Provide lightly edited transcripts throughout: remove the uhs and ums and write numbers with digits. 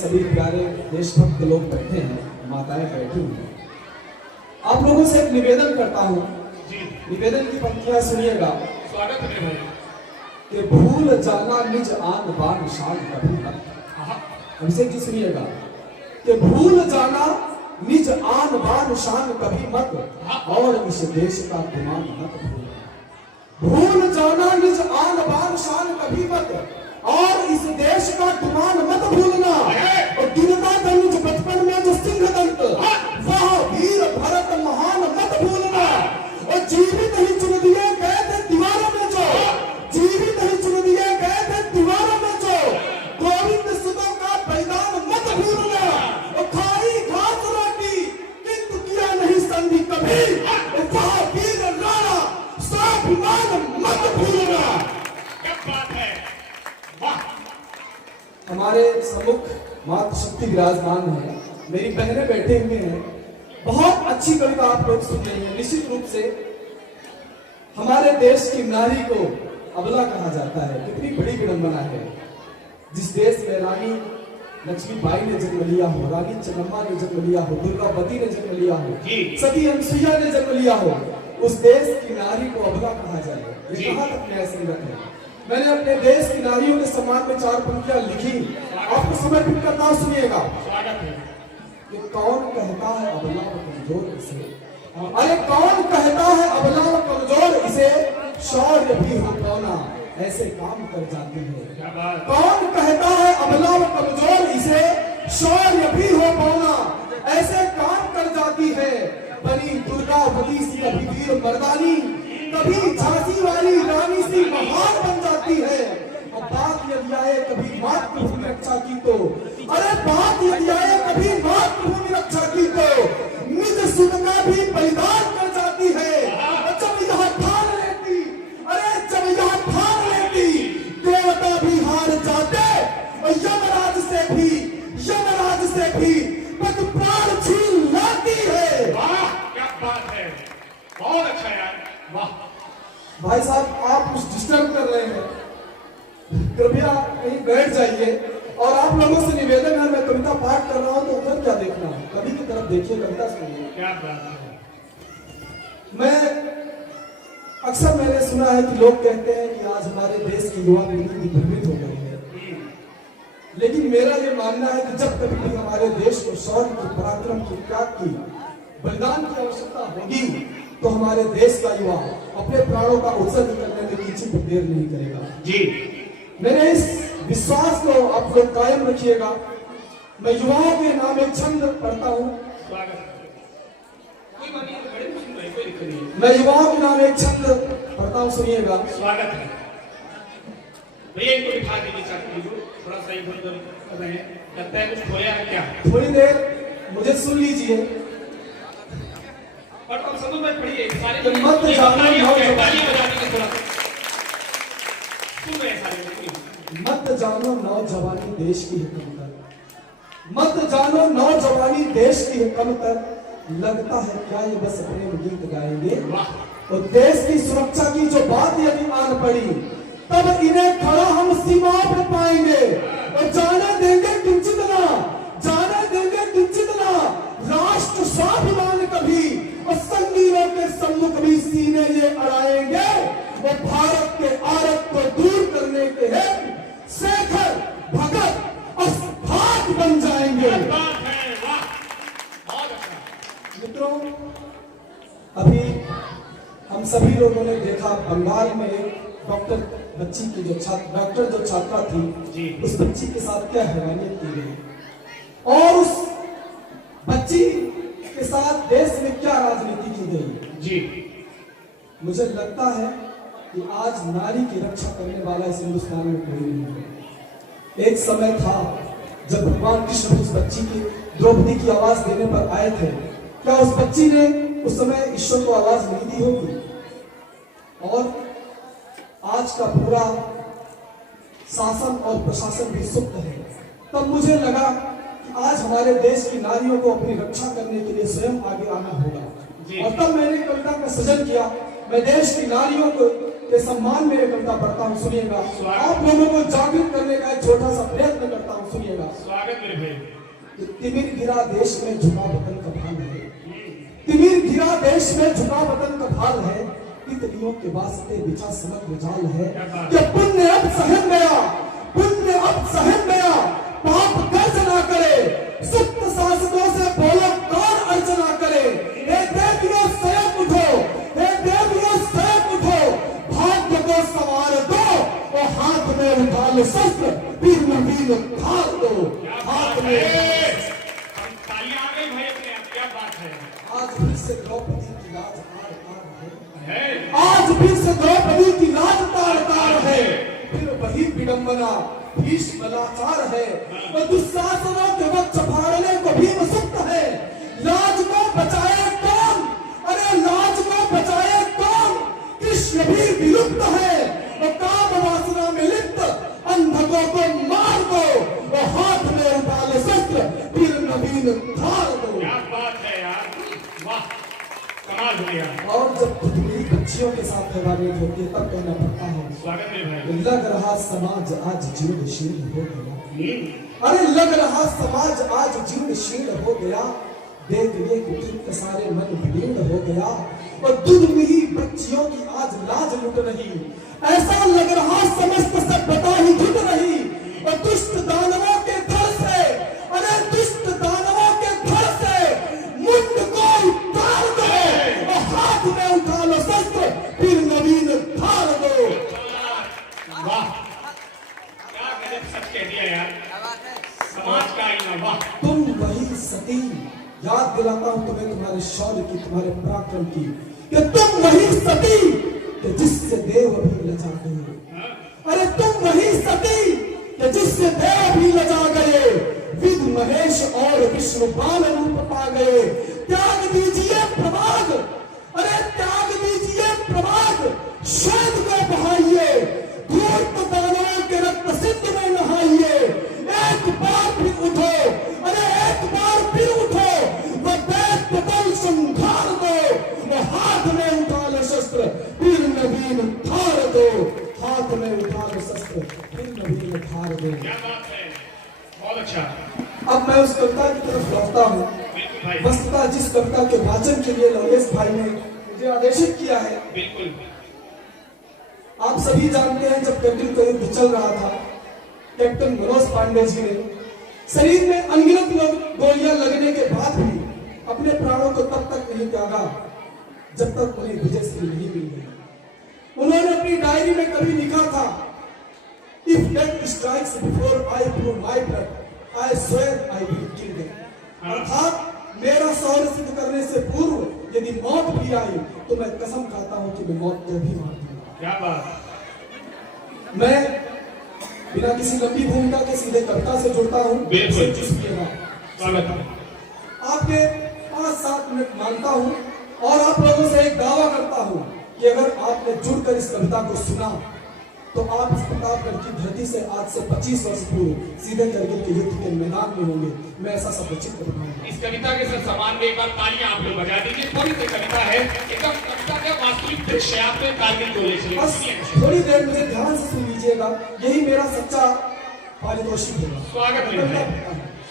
सभी प्यारे देशभक्त लोग बैठे हैं, माताएं बैठी हैं, आप लोगों से एक निवेदन करता हूँ। निवेदन की पंक्तियां सुनिएगा। स्वागत है भाई। कि भूल जाना निज आन बान शान कभी मत। हमसे की सुनिएगा कि भूल जाना निज आन बान शान कभी मत, और इस देश का गुमान मत भूलना। भूल जाना निज आन बान शान कभी मत, और इस देश का गुमान मत भूलना। और गिरता धनुष बचपन में जो सिंह दंत, वह वीर भरत महान मत भूलना। और जीवित ही चुन दिए गए थे दीवारों में जो, जीवित ही चुन दिए गए थे दीवारों में जो, गोविंद सुतों का बलिदान मत भूलना। और खाई घास रोटी किंतु किया नहीं संधि कभी, वह वीर राणा स्वाभिमान मत भूलना। क्या बात है, हमारे सम्मुख मातृशक्ति विराजमान है, मेरी बहनें बैठे हुए हैं। बहुत अच्छी कविता आप लोग सुन रहे हैं। निश्चित रूप से हमारे देश की नारी को अबला कहा जाता है, कितनी बड़ी विडंबना है। जिस देश में रानी लक्ष्मीबाई ने जन्म लिया हो, रानी चन्नम्मा ने जन्म लिया हो, दुर्गावती ने जन्म लिया हो, सती अनसुईया ने जन्म लिया हो, उस देश की नारी को अबला कहा जाए, ये कहां तक न्याय संगत है। मैंने अपने देश की नारियों के सम्मान में 4 पंक्तियां लिखी, आपको समर्पित करता हूं, सुनिएगा। कि कौन कहता है अबला व कमजोर इसे, अरे कौन कहता है अबला व कमजोर इसे, शौर्य भी हो पाना ऐसे काम कर जाती है। कौन कहता है अबला व कमजोर इसे, शौर्य भी हो पाना ऐसे काम कर जाती है। बनी दुर्गावती सी कभी वीर मर्दानी, कभी झांसी वाली रानी सी महान बन जाती है। और बात यदि आए कभी मातृभूमि रक्षा की तो, अरे बात यदि आए कभी मातृभूमि रक्षा की तो, निज सुध का भी बलिदान कर जाती है। जब यह ठान लेती, अरे जब यह ठान लेती, देवता भी हार जाते, और यमराज से भी पद प्राण छीन लाती है। वाह क्या बात है, बहुत अच्छा यार, वाह। भाई साहब आप कुछ डिस्टर्ब कर रहे हैं, कृपया कहीं बैठ जाइए। और आप लोगों से निवेदन है, मैं कविता पाठ कर रहा हूं तो उधर क्या देखना है, कवि की तरफ देखिए, कविता सुनिए। क्या बात है। मैं अक्सर मैंने सुना है कि लोग कहते हैं कि आज हमारे देश की युवा पीढ़ी विभ्रमित हो गई है, लेकिन मेरा ये मानना है कि जब कभी भी हमारे देश को शौर्य की, पराक्रम की, त्याग की, बलिदान की आवश्यकता होगी, तो हमारे देश का युवा अपने प्राणों का उत्सर्ग करने में किंचित देर नहीं करेगा। जी मैंने इस विश्वास को आप लोग कायम रखिएगा। मैं युवाओं के नाम एक छंद पढ़ता हूँ। मैं युवाओं के नाम एक छंद पढ़ता हूँ, सुनिएगा। स्वागत है भैया, इनको बिठा दीजिए चाकू को, थोड़ा सा इधर उधर कर रहे हैं, लगता है कुछ खोया है क्या। थोड़ी देर मुझे सुन लीजिए। और अब समझ में पड़िए सारे तो मत जानो ताली बजा दीजिए थोड़ा, सुन रहे हैं सारे। मत जानो नौजवानी देश की है कमतर, मत जानो नौजवानी देश की है कमतर, लगता है क्या ये बस प्रेम गीत गाएंगे। और देश की सुरक्षा की जो बात यदि आन पड़ी, तब इन्हें खड़ा हम सीमाओं पे पाएंगे। और जाने देंगे किंचित ना, जाने देंगे किंचित ना, राष्ट्र स्वाभिमान कभी, और संगीरों के सम्मुख भी सीने ये अड़ाएंगे। और भारत के आरत को दूर करने के हेतु शेखर भगत अस्फाट बन जाएंगे। मित्रों, अभी हम सभी लोगों ने देखा बंगाल में डॉक्टर बच्ची की जो छात्रा थी, उस बच्ची के साथ क्या हैवानियत की गई, और उस बच्ची के साथ देश में क्या राजनीति की गई। जी मुझे लगता है कि आज नारी की रक्षा करने वाला इस हिंदुस्तान में कोई नहीं है। एक समय था जब भगवान कृष्ण उस बच्ची की, द्रौपदी की आवाज देने पर आए थे, क्या उस बच्ची ने उस समय ईश्वर को आवाज नहीं दी होगी। और आज का पूरा शासन और प्रशासन भी सुप्त है। तब मुझे लगा कि आज हमारे देश की नारियों को अपनी रक्षा करने के लिए स्वयं आगे आना होगा। और तब मैंने कविता का सृजन किया। मैं देश की नारियों को के सम्मान में ये कविता पढ़ता हूँ, सुनिएगा। आप लोगों को जागृत करने का एक छोटा सा प्रयत्न करता हूँ, सुनिएगा। स्वागत मेरे भाई। तिमिर गिरा देश में झुका वतन का भाल है, तिमिर गिरा देश में झुका वतन का भाल है, तितलियों के वास्ते बिछा समग्र जाल है। कि पुण्य अब सहन गया, पुण्य अब सहन गया, पाप गर्ज ना करे, सुप्त शासकों से बोलो कौन अर्चना करे। हे देवियों स्वयं उठो, हे देवियों स्वयं उठो, भाग्य को संवार दो और हाथ में उठा लो शस्त्र, वीर नवीन उखाड़ दो। हाथ में हम तालियां आ गई भाई अपने आप, क्या बात है। आज फिर से द्रौपदी की लाज तार तार है, है आज फिर से द्रौपदी की लाज तार तार है, फिर वही विडंबना भीष्म लाचार है, और दुशासनों के वक्त फाड़ने को भीम सुप्त है। लाज को बचाए कौन, अरे लाज को बचाए कौन, कृष्ण भी विलुप्त है, और काम वासना में लिप्त अंधकों को मार दो, और हाथ में उठा लो शस्त्र, वीर नवीन धार दो। क्या बात है यार, वाह कमाल हो गया। और जब खुदमेरी बच्चियों के साथ हैवानियत होती है तब कहना पड़ता है, स्वागत मेरे भाई। लग रहा समाज आज जीर्ण शीर्ण हो गया, अरे लग रहा समाज आज जीर्ण शीर्ण हो गया, देख ये सारे मन विलीन हो गया, और दूध में ही बच्चियों की आज लाज लुट रही, ऐसा लग रहा समस्त सभ्यता ही झुक रही, और दुष्ट दानवों के घर से, अरे दुष्ट दानवों के घर से मुंड को उतार दो, और हाथ में उठा लो शस्त्र, फिर नवीन धार दो। वाह क्या गजब सच कह दिया यार, समाज का आईना। वाह तुम वही सती, याद दिलाता हूं तुम्हें तुम्हारे शौर्य की, तुम्हारे पराक्रम की, कि तुम वही सती कि जिससे देव भी लजा गए, अरे तुम वही सती कि जिससे देव भी लजा गए, विद महेश और विष्णु बाल रूप पा गए। त्याग दीजिए प्रभाग, अरे त्याग दीजिए प्रभाग, श्वेत को बहाइए, धूर्त दानवों के रक्त सिंधु में नहाइए, एक बार फिर उठो, अरे एक बार फिर उठो, वह दैत्य बल संहार दो, वह हाथ में उठा लो शस्त्र, वीर नवीन धार दो। हाथ में उठा लो शस्त्र, वीर नवीन धार दो। क्या बात है, बहुत अच्छा। अब मैं उस कविता की तरफ लौटता हूँ। बिल्कुल भाई, वस्तुतः जिस कविता के वाचन के लिए लवलेश भाई ने मुझे आदेशित किया है, बिल्कुल आप सभी जानते हैं जब कैप्टन का युद्ध चल रहा था, कैप्टन मनोज पांडे जी ने शरीर में अनगिनत गोलियां लगने के बाद भी अपने प्राणों को तब तक नहीं त्यागा जब तक उन्हें विजय श्री नहीं मिल गई। उन्होंने अपनी डायरी में कभी लिखा था, if death strikes before I prove my blood, I swear I will kill them. अर्थात मेरा शौर्य सिद्ध करने से पूर्व यदि मौत भी आई तो मैं कसम खाता हूं कि मैं मौत को भी मार दूंगा। क्या बात। मैं बिना किसी लंबी भूमिका के सीधे कविता से जुड़ता हूं। बिल्कुल। स्वागत है। आपके 5-7 मिनट मांगता हूं और आप लोगों से एक दावा करता हूं कि अगर आपने जुड़कर इस कविता को सुना तो आप इस प्रतापगढ़ की धरती से आज से 25 वर्ष पूर्व सीधे करगिल के युद्ध के मैदान में होंगे। मैं ऐसा सब चित्र बनाऊंगा। इस कविता के सर समान में एक बार तालियां आप लोग बजा दीजिए। थोड़ी सी कविता है, एकदम कविता का वास्तविक दृश्य आपने कारगिल को ले चलिए। बस थोड़ी देर मुझे ध्यान से सुन लीजिएगा, यही मेरा सच्चा पारितोषिक होगा। स्वागत है,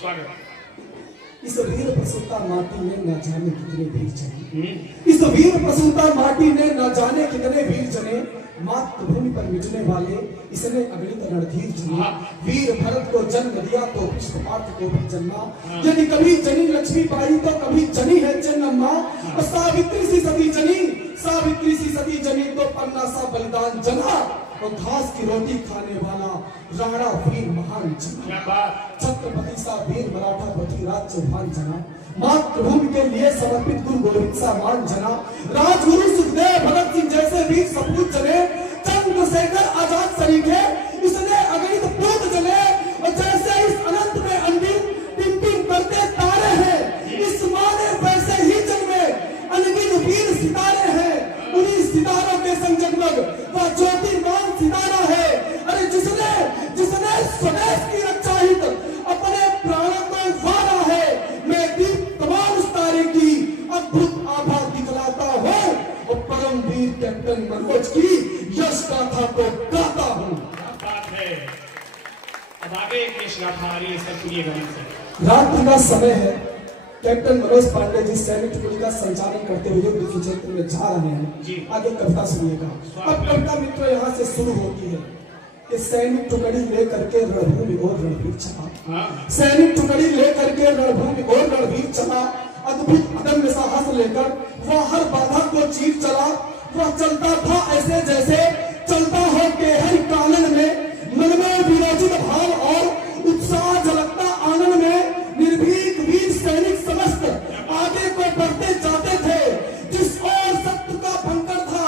स्वागत। इस वीर प्रसूता माटी में न जाने कितने वीर जने, इस वीर प्रसूता माटी ने न जाने कितने वीर जने, मातृभूमि पर मिटने वाले इसने अगणित रणधीर जने। वीर भरत को जन्म दिया तो पुष्पपात्र को भी जन्मा, यदि कभी जनी लक्ष्मी बाई तो कभी जनी है चन्नम्मा। और सावित्री सी सती जनी, सावित्री सी सती जनी तो पन्ना सा बलिदान जना, और घास की रोटी खाने वाला राणा वीर महान जना। छत्रपति सा वीर मराठा पृथ्वीराज चौहान जना, मातृभूमि के लिए समर्पित गुरु गोविंद सा मान जना, राजगुरु सुखदेव भगत सिंह जैसे वीर सपूत जने, चंद्रशेखर आजाद सरीखे इसने अगणित पूत जने, और जैसे इस अनंत में अनगिन टिम करते तारे हैं, इस माने वैसे ही जन्मे अनगिन वीर सितारे हैं। उन्हीं सितारों के संग जगमग वह ज्योतिर्मान सितारा है, अरे जिसने जिसने स्वदेश की रक्षा हित अपने प्राणों को वारा है। मैं दीप्तमान उस तारे की अद्भुत आभा दिखलाता हूँ, और परमवीर कैप्टन मनोज की यश गाथा को गाता हूँ। क्या बात है। अब आगे एक केश गाथा आ रही है, सब सुनिएगा मन से। रात्रि का समय है। कैप्टन मनोज पांडे जी सैनिक टुकड़ी का संचालन करते हुए युद्ध क्षेत्र में जा रहे हैं। आगे कविता सुनिएगा। अब कविता मित्रों यहाँ से शुरू होती है कि सैनिक टुकड़ी लेकर के रणभूमि और रणवीर चला। सैनिक टुकड़ी लेकर के रणभूमि और रणवीर चला। अद्भुत अदम्य साहस लेकर वह हर बाधा को चीर चला। वह चलता था ऐसे जैसे चलता हो केहर कानन में, मन में विरोचित भाव और उत्साह झलकता आनंद में। निर्भीक वीर सैनिक समस्त आगे को बढ़ते जाते थे, जिस ओर सत्य का भंकर था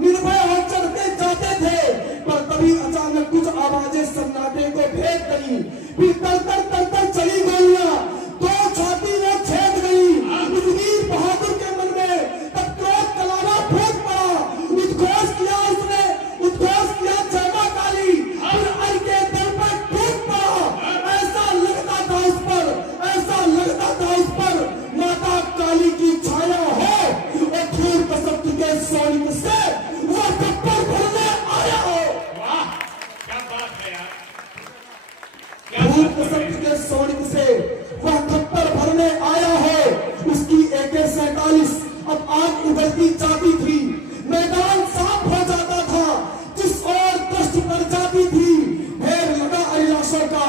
निर्भय हो चढ़ते जाते थे। पर तभी अचानक कुछ आवाजें सन्नाटे को भेद गई, फिर तर चली गोलियां, दो छाती में छेद गई। उस वीर बहादुर के मन में तब क्रोध का लावा फूट पड़ा। उद्घोष किया उसने, उद्घोष किया जय मां काली, फिर अर के दल पर टूट पड़ा। ऐसा लगता था उस पर, ऐसा लगता था उस पर माता काली की छाया हो और धूल कसब्द के सोनिक से वह थप्पड़ भरने आया हो। वाह क्या बात है यार, धूल कसब्द के सोनिक से वह थप्पड़ भरने आया हो। उसकी AK-47 अब आग उगलती जाती थी, मैदान साफ हो जाता था, जिस ओर दृष्टि पड़ जाती थी। ढेर लगा अभिलाषों का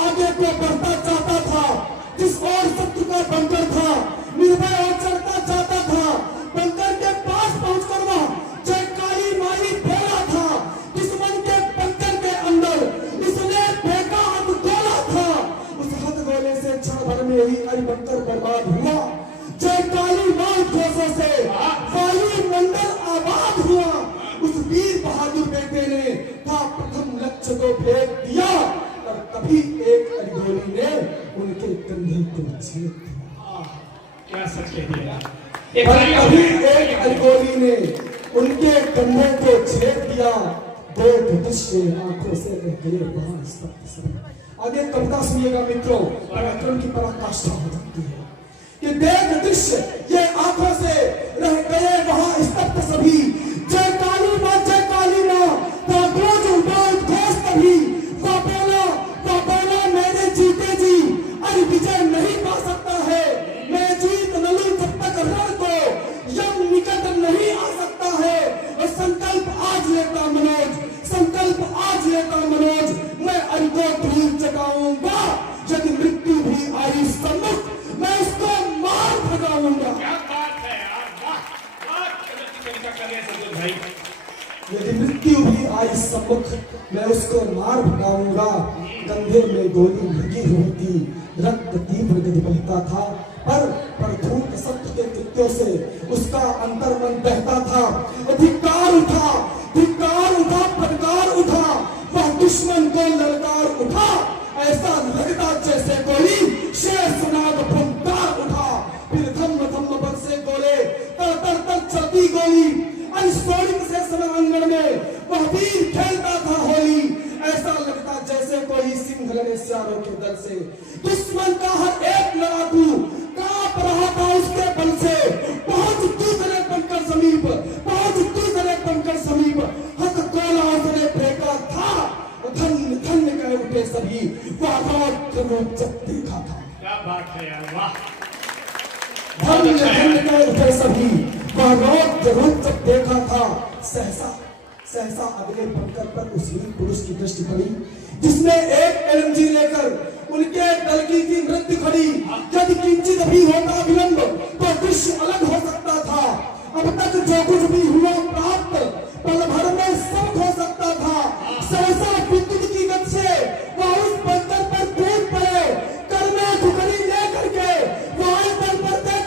आगे को बढ़ता जाता था, जिस ओर शत्रु का बंकर था निर्भय और चढ़ता जाता था। बंकर के पास पहुंचकर वह जय काली माई बोला था। दुश्मन के बंकर के अंदर उसने फेंका हथगोला था। उस हथगोले से क्षण भर में ही अरिबंकर बर्बाद हुआ। जय काली माई घोषों से वायुमंडल आबाद हुआ। उस वीर बहादुर बेटे ने था प्रथम लक्ष्य को फेंक दिया, और तभी एक अरिगोली ने उनके कंधे को छेद दिया। क्या सच कह दिया। और तभी एक अरिगोली ने उनके कंधे को छेद दिया। देख दृश्य आंखों से रह गए वहां स्तब्ध सब। आगे कविता सुनिएगा मित्रों, पराक्रम की पराकाष्ठा हो जाती है कि देख दृश्य ये आंखों से रह गए वहां स्तब्ध सभी। जय काली मां, जय काली मां, तागोज उद्घोष तभी। वह बोला मेरे जीते जी अरे विजय नहीं पा सकता है। मैं जीत न लूं जब तक रण को यम निकट नहीं आ सकता है। और संकल्प आज लेता मनोज, संकल्प आज लेता मनोज, मैं अरि को धूल चटाऊंगा। यदि मृत्यु भी आई सम्मुख मैं उसको मार भगाऊंगा। क्या बात है यार, वाह वाह, कविता कर रहे हैं संतोष भाई। यदि मृत्यु भी आई सम्मुख मैं उसको मार भगाऊंगा। कंधे में गोली लगी हुई थी, रक्त तीव्र गति बहता था, पर धूप सत्य के कृत्यों से उसका अंतर्मन बहता था। धिक्कार उठा, धिक्कार उठा, फटकार उठा, वह दुश्मन को ललकार उठा। ऐसा लगता जैसे कोई शेर सुनाग फुंकार उठा। फिर धम्म धम्म बरसे गोले, तर चलती गोली। सोनिक से समरांगण में वह वीर खेलता था होली। ऐसा लगता जैसे कोई सिंह लड़े सियारों के दल से। दुश्मन का हर एक लड़ाकू कांप रहा था उसके बल से। पहुंच दूसरे बनकर समीप, पहुंच दूसरे बनकर समीप, हथगोला उसने फेंका था। धन्य धन्य कह उठे सभी, वह रौद्र रूप जब देखा था। क्या बात है यार, वाह। धन्य धन्य कह उठे सभी, वह रौद्र रूप जब देखा था। सहसा अगले बंकर पर उस वीर पुरुष की दृष्टि पड़ी, जिसने एक LMG लेकर उनके दल की मृत्यु खड़ी। यदि किंचित भी होता विलंब तो दृश्य अलग हो सकता था। अब तक जो कुछ भी हुआ प्राप्त पल भर में सब हो सकता था। सहसा विद्युत की गति से वह उस बंकर पर टूट पड़े। कर में ठुकरी लेकर के वायु पर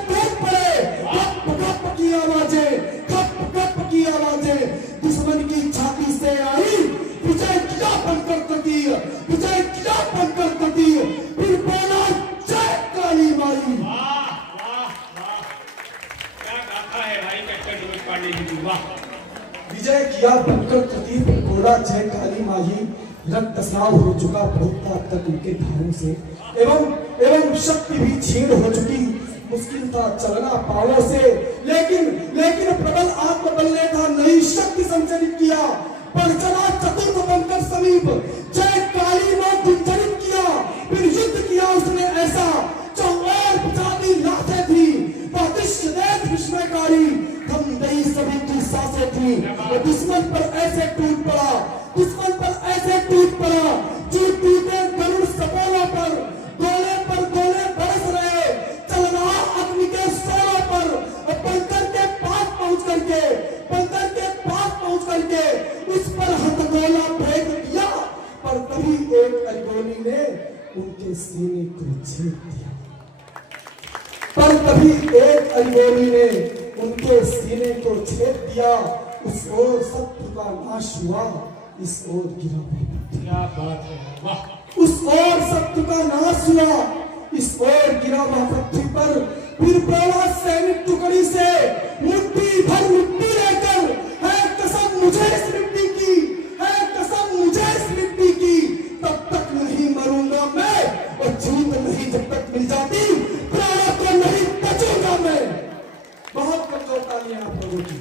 टूट पड़े। गप गप की आवाजें, गप गप की आवाजें दुश्मन की छाती से आई। विजय किया बनकर कतीर, विजय किया बनकर कतीर। फिर बोला जय काली माई। वाह वाह वाह, क्या गाथा है भाई कैप्टन मनोज पांडे जी की, वाह। विजय किया बनकर कतीर, फिर बोला जय काली माई। रक्त स्नान हो चुका बहुत तक उनके धारों से, एवं शक्ति भी छीन हो चुकी। मुश्किल था चलना पांवों से, लेकिन प्रबल आत्मबल ने था नई शक्ति संचरित किया। पर चला चतुर्थ बनकर समीप, जय काली मां गुंजरित किया, फिर युद्ध किया उसने ऐसा, चौर पचाती लाशें थी, प्रतिष्ठ देख विस्मयकारी, थम गई सभी की सांसें थी। वो दुश्मन पर ऐसे टूट पड़ा, दुश्मन पर ऐसे टूट पड़ा, जो टूटे गरुड़ सपोलों पर गोले बरस रहे, चल रहा अग्नि के शोलों पर। बंकर के पास पहुंच करके उस पर हथगोला फेंक दिया, पर तभी एक अरगोनी ने उनके सीने को छेद दिया, पर तभी एक अरगोनी ने उनके सीने को छेद दिया। उस ओर शत्रु का नाश हुआ, इस ओर गिरा। क्या बात है, वाह। उस ओर शत्रु का नाश हुआ, इस ओर गिरा वह पृथ्वी पर। फिर बोला सैनिक टुकड़ी से, मुट्ठी भर मिट्टी लेकर, है कसम मुझे इस मिट्टी की, है कसम मुझे इस मिट्टी की, तब तक नहीं मरूंगा मैं, और जीत नहीं जब तक मिल जाती, प्राणों को नहीं बचूंगा मैं। बहुत कमजोर तालियां आप लोगों की।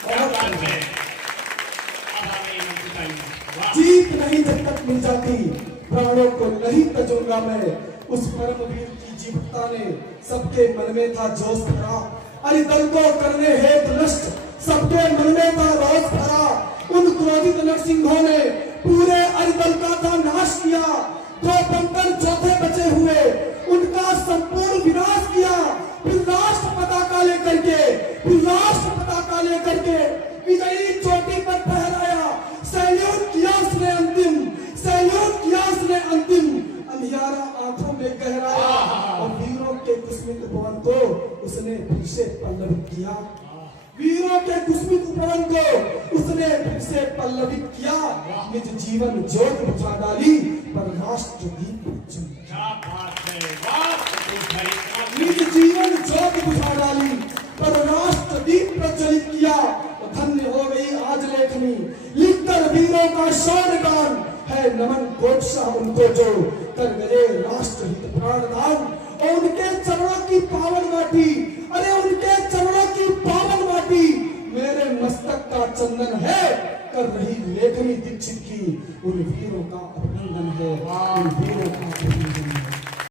क्या बात है, जीत नहीं जब तक मिल जाती, प्राणों को नहीं तजूंगा मैं। उस परमवीर की जीवटता ने सबके मन में था जोश भरा, अरिदल को करने हेतु नष्ट सबके मन में था रोष भरा। उन क्रोधित नरसिंहों ने पूरे अरिदल का था नाश किया, दो बंकर चौथे बचे हुए उनका संपूर्ण विनाश किया। फिर राष्ट्र पताका लेकर के विजयी चोटी पर फहराया, सैल्यूट किया उसने अंतिम, अंधियारा आंखों में गहराया, और वीरों के कुस्मित उपवन को उसने फिर से पल्लवित किया, वीरों के कुस्मित उपवन को उसने फिर से पल्लवित किया। निज जीवन ज्योत बुझा डाली, पर राष्ट्र दीप जल। क्या बात है, वाह। निज जीवन ज्योत बुझा डाली, पर राष्ट्र दीप प्रज्वलित किया। धन्य हो गई आज लेखनी, लिखकर वीरों का शौर्यगान, है नमन कोटशाह उनको जो कर गए राष्ट्र हित प्राणदान। और उनके चरणों की पावन माटी, अरे उनके चरणों की पावन माटी मेरे मस्तक का चंदन है, कर रही लेखनी दीक्षित की उन वीरों का अभिनंदन है, उन वीरों का अभिनंदन।